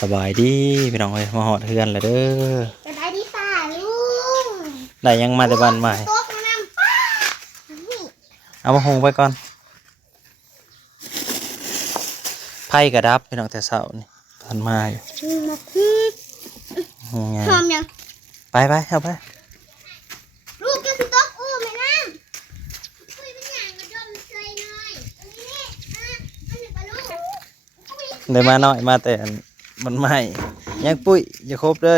สบายดีพี่น้องเอ้ยมาหอดเฮือนแล้วเด้อสบายดีป่าลุงได้ยังมาแต่บ้านใหม่โต๊ะน้ำป้าเอามาหุงไปก่อนไผ่กระดับพี่น้องแต่เช้านี่ตอนมาอยู่หอมยังไปเอาไปลูกจะสิโต๊ะอู้ไหมน้ำคุยเป็นอย่างมาดมเชยหน่อยตรงนี้อันหนึ่งปลาลูกได้มาหน่อยมาแต่มันใหม่ยังปุ้ยอย่าครบเด้อ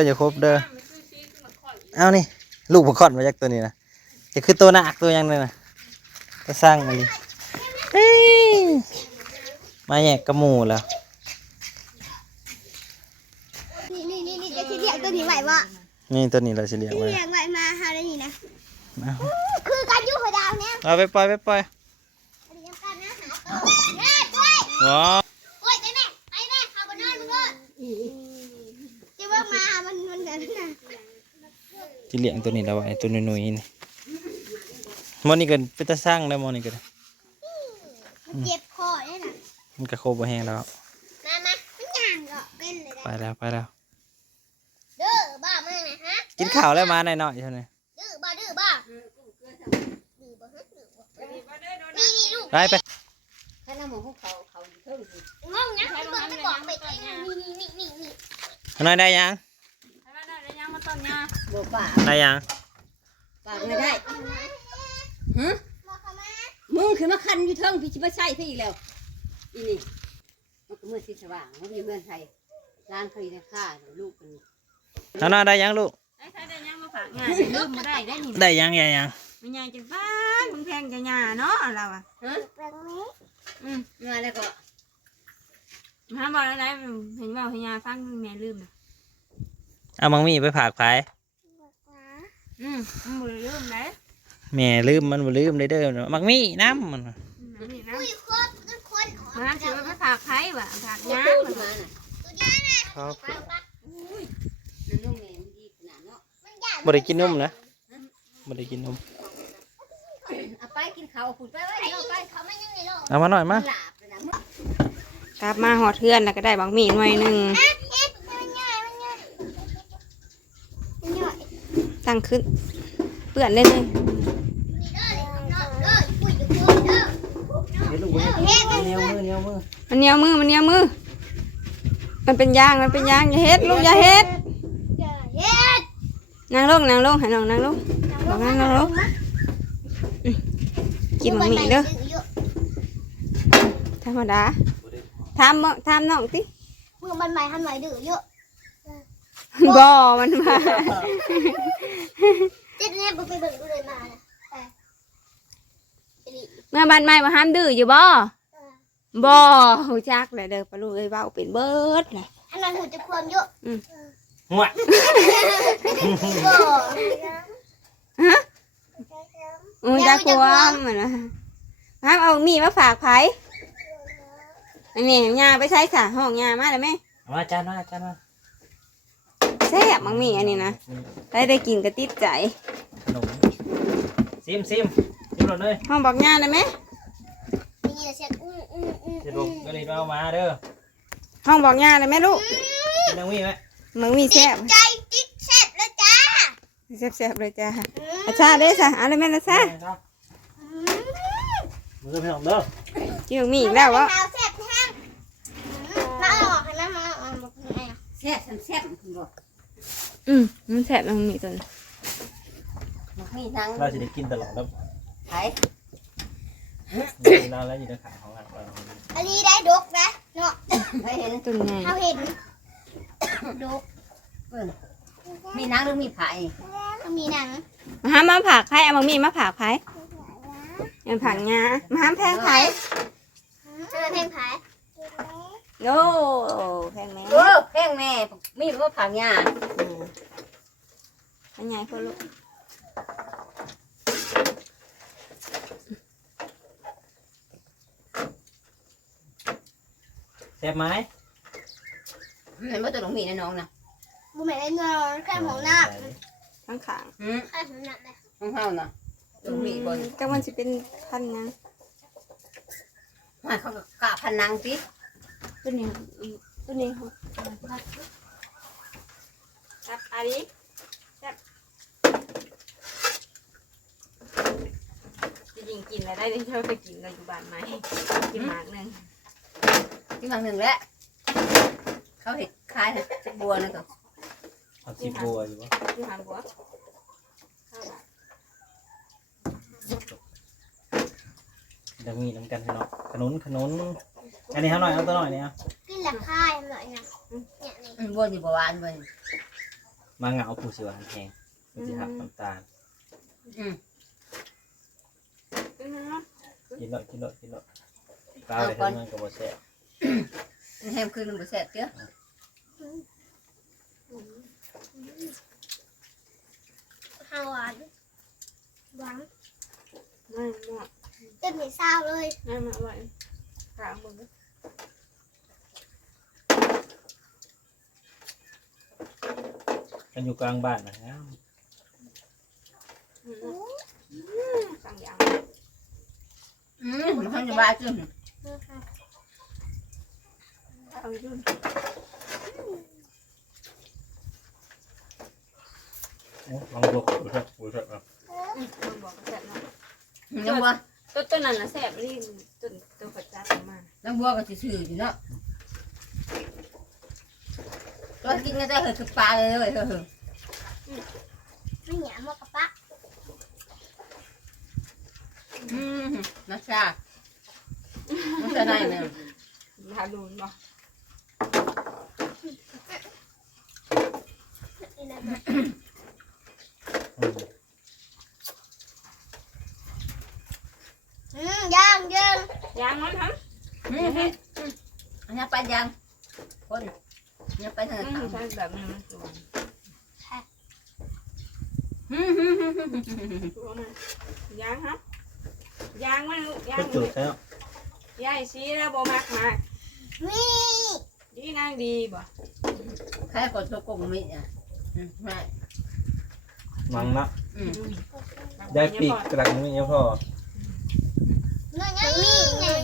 เอานี่ลูกประคอนมาจากตัวนี้นะจะคือตัวหนักตัวยังเลยนะก็สร้างมาดิมาแยกกระหมูแล้วนี่จะเรียกตัวนี้ไหวบ่นี่ตัวนี้เราจะเรียกไว้เรียกไหวมาหาได้นี่นะคือการยุ่งหัวดาวเนี่ยเอาไปปล่อยเรียกกันนะหาตัวเนี่ยด้วยว้าโอ้ยไปแม่ข้าวบนนอนมึงเลยจะว่ามามันกันนะจะเลี้ยงตัวนี้แล้วไอ้ตัวนุ่ยๆนี่มอนี่กันเป็นตาสร้างแล้วมอนี่กันเจ็บคอเนี่ยนะมันกระโคบแห้งแล้วมามันย่างก็เป็นเลยไปแล้วเด้อบ้ามึงนะฮะกินข้าวแล้วมาหน่อยๆใช่ไหมดื้อบ้านี่ลูกไปถ้าน้ำมันเขาอยู่เท่านี้งงนะไปบอกไปนี่หน่อยได้ยังบ่ป่าได้ยังป่าไม่ได้ฮะมึงคือมาคันอยู่เท่งพี่ชิมาใช่พี่อีกแล้วอีนี่มันก็เมื่อสิสว่างมันมีเพื่อนไทยร้านเคยได้ค่าลูกเป็นหน่อยได้ยังลูกได้ยังมาฝากงานลืมมาได้นี่ได้ยังยังมันยังจะฟ้ามันแพงจะหยาเนาะเราอ่ะมาแล้วก็มาบอกอะไรเห็นว่าพญาฟังแม่ลืมนะเอามังมีไปผากไผ่มันบ่ลืมเลยแม่ลืมมันบ่ลืมได้เด้อมังมีน้ำมันมาถือไปฝากใครวะฝากยามาน่ะนุ่มแม่ดีขนาดเนาะบ่ได้กินนมนะบ่ได้กินนมเอาไปกินข้าวขุดไปไว้เดี๋ยวไปเขาไม่ยังไงหรอกเอามาหน่อยมาก ลับมาหอดเทือนแล้วก็ได้บางมีหน่วยหนึ่งตั้งขึ้นเปื่อนได้เลยมันเหนียวมือมันเหนียวมือมันเป็นยางอย่าเฮ็ดลูกอย่าเฮ็ดนั่งลงให้น้องนั่งลงบอกนั่งลงกินบะหมี่เด้อธรรมดาทำน้องติมือมันใหม่ทำใหม่ดื้อเยอะบ่มันมาเจ๊เนี่ยไปเบิ่งดูเลยมาเมื่อบ้านใหม่มาห้ามดื้ออยู่บ่หูจักเลยเด้อปลาลูกเอ้ยเว้าเป็นเบิดเลยอันนั้นหูจะควมเยอะหัวฮะจะควมเหมือนนะห้ามเอามีมาฝากไผอันนี้ยาไปใช้ค่ะห้องยามาเลยไหมมาจานมาแซ่บมังมีอันนี้นะได้กินกระติดใจขนมซิมหมดเลยห้องบอกยาเลยไหมนี่เสียจะลูกก็เลยเอามาเด้อห้องบอกยาเลยไหมลูกมังมีไหมมังมีแซ่บใจติดแซ่บเลยจ้าแซ่บเลยจ้าอาชาเด้จ้ะอะไรแม่ละซะมันก็ไม่ออกเด้อจิ้มมีอีกแล้ววะแซ่บแห้งมาออกนะมาออกแซ่บคุณบอกมันแซ่บมังมีตัวมีทั้งเราจะได้กินตลอดแล้วไผ่เราแล้วอยู่ในขาของเราอันนี้ได้ดกนะเนาะไม่เห็นตัวไงเขาเห็นดกมีนังหรือมีไผ่มีหนังมาผักไผ่เอามังมีมาผักไผ่ยังผักงามาแพงไผ่แพงไผ่โอ้แพงแม่แพงแม่มีว่าผักหญ้าอันใหญ่พอลูกแซ่บไหมเห็นว่าตัวหลงมีนะน้องนะบุ๋มไม่ได้เงินแค่ของน้ำทั้งขางแค่ของน้ำเลยของเขานะตัวมีบนก็มันจะเป็นพันนะเขากะพันนางสิตัวนี้ ตัวนี้ครับอาริครับจริงๆกินอะไรได้ที่เธอไปกินกันอยู่บ้านไหมกินหมากหนึ่ง ที่บางหนึ่งแหละเขาเห็ดคล้ายนะบัวนั่นก็ เอาสิบัวอยู่วะ ที่หานบัว จะมีน้ำกันพี่น้องขนุนอันนี้เท่าหน่อยเอาตัวหน่อยเนี่ย กินแหละค่ายหน่อยนะเนี่ยนี่ บัวอยู่บัวหวานบัว มาเหงาผู้สิหวานแห้งผู้สิหักน้ำตาลกินเลยเปล่าเลยให้มันกับบ่แซ่บ แฮมคืนมันบ่แซ่บเด้อ ข้าวหวานหวาน ไม่หมด เต็มที่เศร้าเลย ไม่มาไว้กลางมือ กันอยู่กลางบ้านนะ ต่างอย่าง มันเขาจะบ้าจุ่ม เอายุ่น ลองดูดูเถอะ มันบอกแซ่บนะ น้ำบัว ตัวนั้นนะแซ่บรีตัวผัดจ้ามา น้ำบัวก็ซื่อๆอยู่เนาะตัวกินก็ได้เหอะคือปลาเลยเหอะ ไม่หยามากระปะ นัชชามันจะได้ไหม ทารุณบ่ ย่าง ยางมันทั้ง อันนี้ไปยังคนนี่ไปทาง ใช่แบบนี้มันสวยตัวนั้นยางฮะยางมันยาง ก็จุดแล้ว ยายชี้แล้วบ่มากมาก นี่ ดีนางดีบ่ ใครกดตัวกงมิอ่ะไม่ มังนะได้ปีกกระดังนี่พอ เงี้ยนี่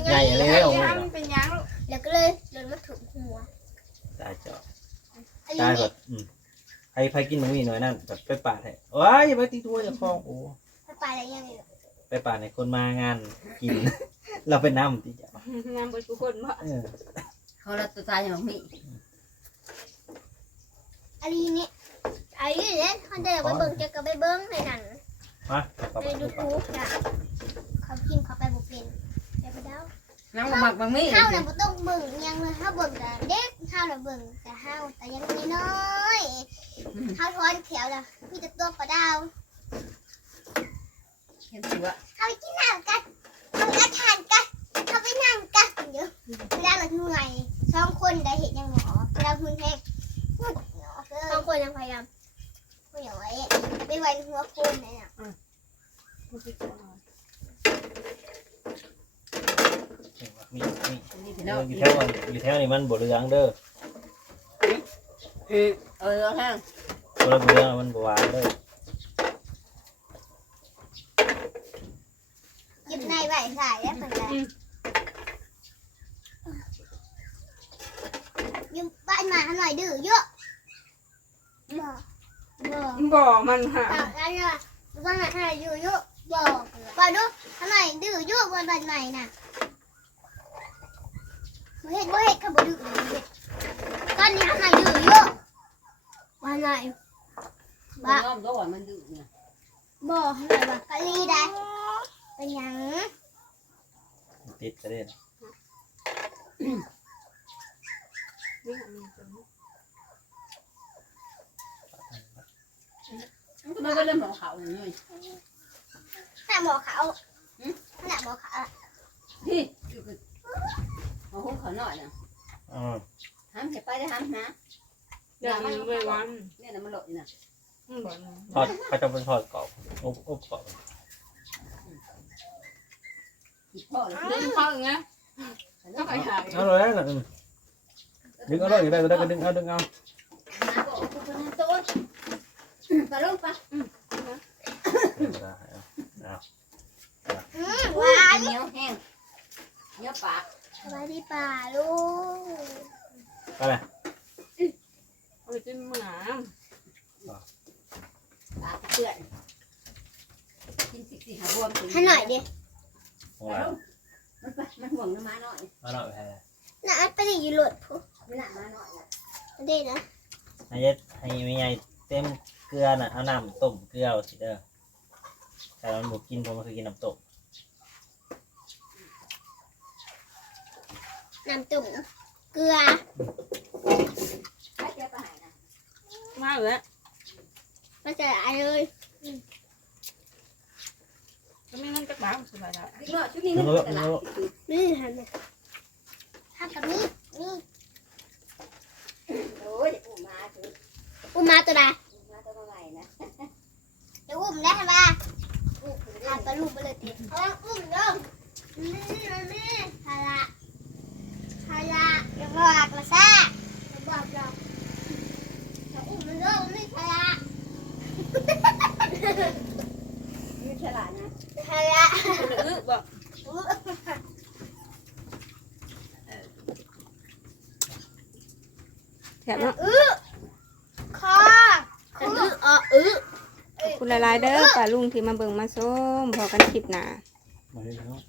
ใหญ่อะไรแล้ว ยางมันเป็นยางลูก แล้วก็เลยโดนมาถูกหัว ตายเจาะ อัน ตาย นี้ แบบใครกินมันมีหน่อยนั่นแบบไปป่าให้โอ้ยอย่าไปตีตัวอย่าฟ้องโอ้ ไปอะไรยังไง ไปป่าในคนมางานกิน เราไปน้ำตีจ้ะ งานบริสุทธิ์บ่ เขาละตัวตายอย่างมิ อันนี้นี่อันนี้เนี่ยเขาเดินไปเบิ้งจะก็ไปเบิ้งในหนัง มาต่อ ใน ไป ยูทูบจ้ะเขากินเขาไปบุกเป็นไปเดา น้ำหมักบางมิ ข้าวน่ะบ่ต้องเบิ่งยังเลยข้าวเบิ่งแต่เด็กข้าวน่ะเบิ่งแต่ข้าวแต่ยังน้อยข้าวทอนเขียวน่ะมีแต่ตัวปลาดาว เห็นตัว ข้าวไปกินน้ำกันข้าวไปอาทานกันข้าวไปนั่งกันเดี๋ยวเวลาเราเหนื่อยสองคนได้เห็นยังหมอเวลาคุณแห้งสองคนยังพยายามไม่อยากไว้ไปไว้หัวโคนเลยน่ะ มี นี่ อ พี่น้อง ยู่แถวนี่มันบ่เรืองเด้อ แห้ง ตัวละบ่เรืองมันบ่หวานเด้อ หยิบในใบใส่แล้วเป็นไรยืมบ้านมาหน่อยดื้อเยอะบ่ บ่มันค่ะ แล้วเนี่ยบ้านไหนดื้อเยอะบ่บ่ดูทำไมดื้อเยอะบ้านไหนน่ะบ่เห็ดเขาบ่ดื้อตอนนี้ทำไมดื้อเยอะบ้านไหน บ้าก็ว่ามันดื้อเนี่ย บ่ทำไมบ่กะลีได้เป็นหยัง ติดกระเด็น มันก็เริ่มของเขาเลย แต่หมอเขาแต่หมอเขา พี่เอาหุ้มเขาหน่อยนะ อ๋อ ห้ามจะไปได้ห้ามนะ เดี๋ยวมันไว้วัน เนี่ยนะมันหลดนะ ทอดเขาจะเป็นทอดกรอบอบกรอบ พ่อเลย ดึงเข้าอย่างเงี้ยก็ไปหา เอาเลยนะดึงเอาเลยอยู่ได้ก็ได้ก็ดึงเอา ตัวปลาลูกปลา หวาน เหนียวแห้งเนื้อปลา สวัสดีป่าลูก ไปเลย เอาไปจิ้มมื้อหนา ปากเปื่อนกินสิหารวม ให้หน่อยดิ โอ้ย มันห่วงน้ำมาหน่อย มาหน่อยไปให้ น่าไปได้อยู่หลุดผู้ ไม่น่ามาหน่อยนะ ได้นะ ให้เย็ดให้ไม่ใหญ่เต็มเกลือน่ะเอาน้ำต้มเกลือเอาสิเด้อแต่มันบอกกินผมก็คือกินน้ำต้ม น้ำตุ่มเกลือ ถ้าเจ้าไปหายนะ มาแล้ว มาใส่อะไรเลย ก็ไม่งั้นจะบ้าสบายแล้ว พี่น้องชุดนี้มันตลาด นี่ทำไงทำกับนี่นี่ โอ้ยอุ้มมาเถอะ อุ้มมาตัวใด อุ้มมาตัวเท่าไหร่นะ เดี๋ยวอุ้มได้ไหมบ้าทำปลาลูกไปเลยติเอาอุ้มลงนี่นี่ฮาระฮาระอย่าบอกละซ่าอย่าบอกหรอกอย่าอุ้มมันลงนี่ฮาระ ยืดฉลาดนะ ฮาระ บอก แถบเนาะ คอคุณหลายๆเด้อป้าลุงที่มาเบิ่งมาส้มพอกันคลิปหน้า มาเลยเนาะ